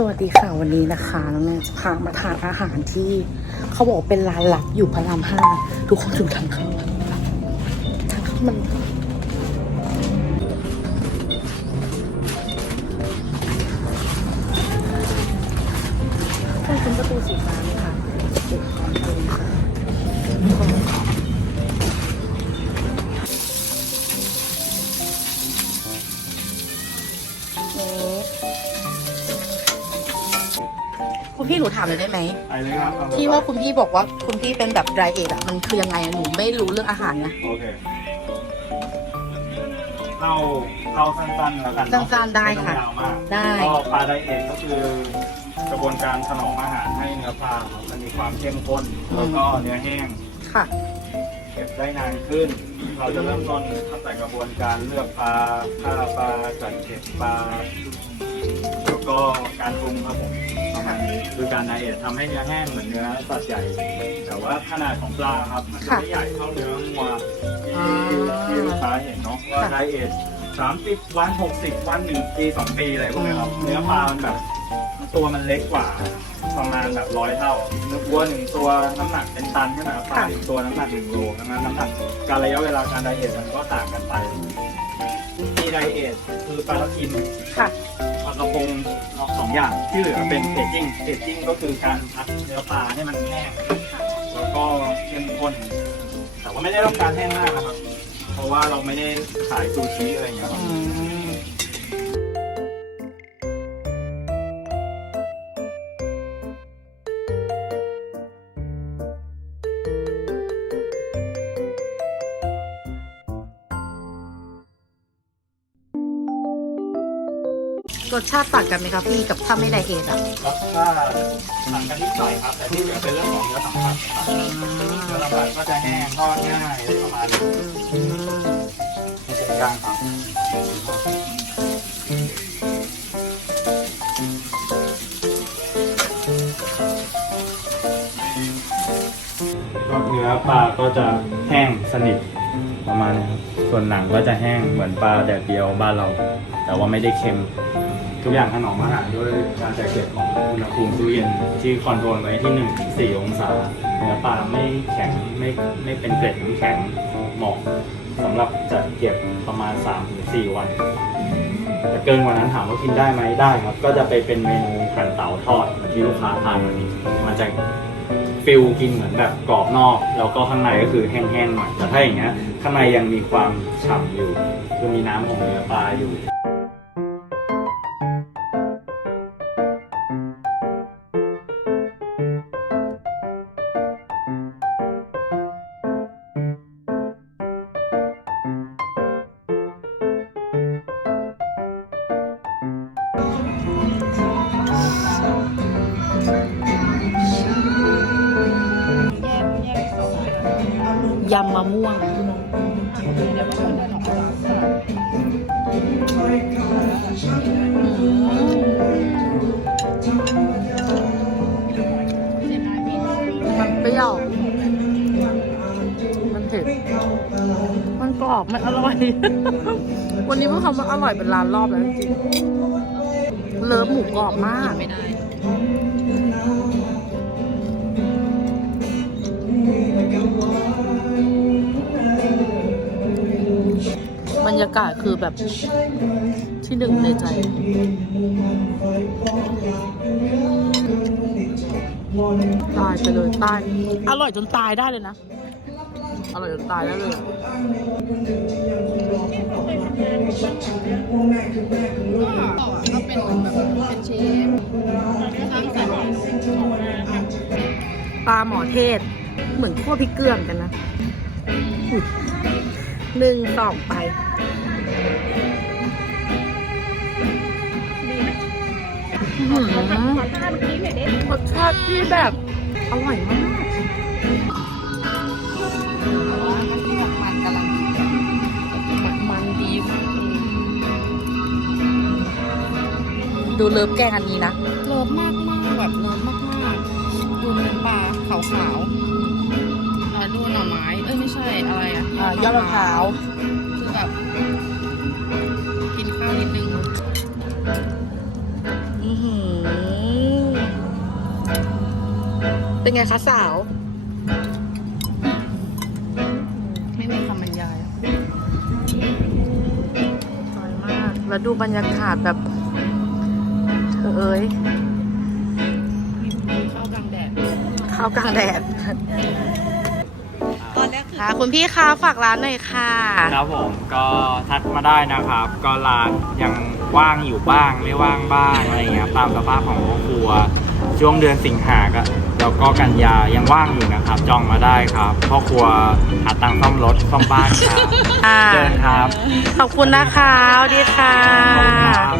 สวัสดีค่ะวันนี้นะคะน้องแนนจะพามาทานอาหารที่ เขาบอกเป็นร้านลับอยู่พระรามห้าทุกคนดูทางเข้า พี่หนูถามเลยได้ไหมไปเลยครับเอที่ว่าคุณพี่บอกว่าคุณพี่เป็นแบบไดเอทอะมันคือยังไงอะหนูไม่รู้เรื่องอาหารนะโอเคเล่าเล่าสั้นๆแล้วกันเอะสั้นๆได้ค่ะ ม่ต้องยาวมาก ได้ ก็ปลาไดเอทก็คือกระบวนการถนอมอาหารให้เนื้อปลาครับมันมีความเข้มข้นแล้วก็เนื้อแห้งค่ะ เก็บได้นานขึ้น เราจะเริ่มต้นตั้งแต่กระบวนการเลือกปลาฆ่าปลาจัดเก็บปลาแล้ว ก็การปรุงครับผมประมาณนี้คือการไดเอททำให้เนื้อแห้งเหมือนเนื้อสัตว์ใหญ่ แต่ว่าขนาดของปลาครับมันจะค่ะไม่ใหญ่เท่าเนื้อวัวอ่าที่ที่ลูกค้าเห็นเนาะว่าค่ะไดเอทสามสิบวันหกสิบวันหนึ่งปีสองปีอะไรพวกนี้ครับเนื้อปลามันแบบตัวมันเล็กกว่าประมาณแบบร้อยเท่าเนื้อวัวหนึ่งตัวน้ำหนักเป็นตันใช่ไหมครับปลาหนึ่งตัวน้ำหนักหนึ่งโลดังนั้นน้ำหนักการระยะเวลาการไดเอทมันก็ต่างกันไปมีไดเอทคือปลาทับทิมค่ะ เรากระพงสองอย่างที่เหลือเป็นเอจจิ้งเอจจิ้งก็คือการพักเนื้อปลาให้มันแห้งแล้วก็เข้มข้นแต่ว่าไม่ได้ต้องการแห้งมากนะครับ เพราะว่าเราไม่ได้ขายซูชิอะไรอย่างเงี้ยครับ อืม รสชาติต่างกันไหมครับพี่กับถ้าไม่ไดเอทอะแล้วก็หลังกันนิดหน่อยครับ แต่ที่เหลือเป็นเรื่องของเนื้อสัมผัสครับเนื้อสัมผัสก็จะแห้งทอดง่ายอะไรประมาณนี้ไม่เป็นกลางครับก็เนื้อปลาก็จะแห้งสนิทประมาณนี้ครับ ส่วนหนังก็จะแห้งเหมือนปลาแดดเดียวบ้านเรา แต่ว่าไม่ได้เค็ม ทุกอย่างถนอมอาหารด้วยการจัดเก็บของอุณหภูมิตู้เย็นที่คอนโทรลไว้ที่1นถึงสองศาเนื้อปลาไม่แข็งไม่ไม่เป็นเกล็ดน้ำแข็งเหมาะสำหรับจัดเก็บประมาณ3-4ถึง4วัน แต่เกินกว่านั้นถามว่ากินได้ไหมได้ครับ ก็จะไปเป็นเมนูขันเต๋าทอดที่ลูกค้าทานวันนี้มันจะฟิลกินเหมือนแบบกรอบนอก แล้วก็ข้างในก็คือแห้งๆหน่อยแต่ถ้าอย่างเงี้ยข้างในยังมีความฉ่ำอยู่คือมีน้ำของเนื้อปลาอยู่ ยำมะม่วง มันเปรี้ยว มันเผ็ด มันกรอบ มันอร่อย วันนี้พูดคำว่าอร่อยเป็นร้านรอบแล้วจริงเลิฟหมูกรอบมาก ไม่ได้ ยากาศคือแบบที่หนึ่งในใจ ตายไปเลยตาย อร่อยจนตายได้เลยนะ อร่อยจนตายได้เลยก็เป็นเหมือนแบบเป็นเชฟสร้างสรรค์ปลาหมอเทศ เหมือนคั่วพริกเกลือเหมือนกันนะหนึ่งสองไป รสชาติที่แบบอร่อยมากมันกำลังมันมันดีมากดูเลิฟแกงอันนี้นะเลิฟมากมากแบบเลิฟมากมากดูเนื้อปลาขาวขาวๆอ่าดูหน่อไม้ เอ้ยไม่ใช่อะไรอะอ่ายอดมะพร้าว เป็นไงคะสาว ไม่มีคำบรรยายอะสวยมาก แล้วดูบรรยากาศแบบเธอเอ้ยเข้ากลางแดดข้าวกลางแดดค่ะคุณพี่คะฝากร้านหน่อยค่ะ ครับผมก็ทักมาได้นะครับ ก็ร้านยังว่างอยู่บ้างไม่ว่างบ้างอะไรเงี้ยตามสภาพของครอบครัว ช่วงเดือนสิงหาก็แล้วก็กันยายังว่างอยู่นะครับ จองมาได้ครับพ่อครัวหาตังค์ซ่อมรถซ่อมบ้านครับอ่าเจอกันครับขอบคุณนะคะสวัสดีค่ะ ขอบคุณครับ